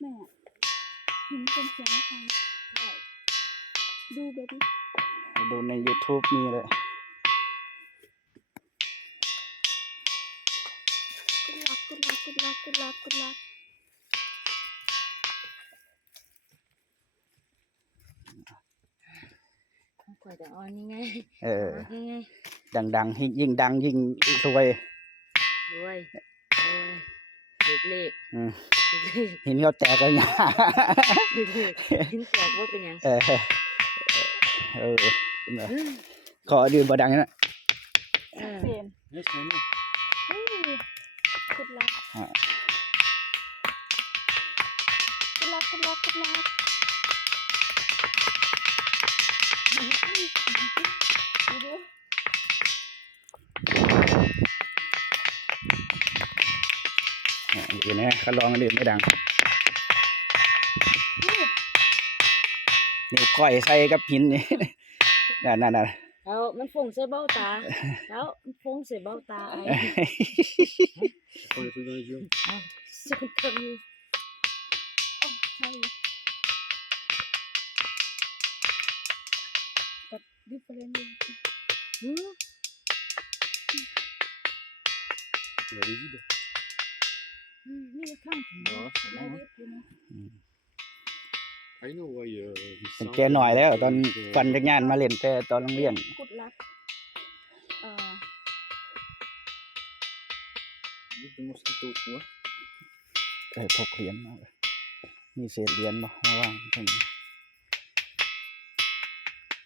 แม่เห็นเป็นเสียงอะไรใช่ดูเบบี้ดูใน YouTube มีเลยกุดลักข่อยแต่ออนนี่ไงไงดังยิ่งดังยิ่งรวยเลขหินเขาแจกกันนะหินแตกว่าเป็นยังขอดื่มบ่ดังนะเซนกุดลักอยู่นะเขาลองดื่มไม่ดังนี่ก้อยใส่กับหินนี่นั่นแล้วมันฟงใส่เบ้าตาแล้วมันฟงใส่เบ้าตาไอ้สุดท้ายใช่แต่ดิเฟอเรนซ์นี่ข้างถึงเป็นแกหน่อยแล้วตอนฟันจากงานมาเล่นแต่ตอนโรงเรียนกุดลักพกเหรียญมามีเศษเหรียญบ่ว่างตรงนี้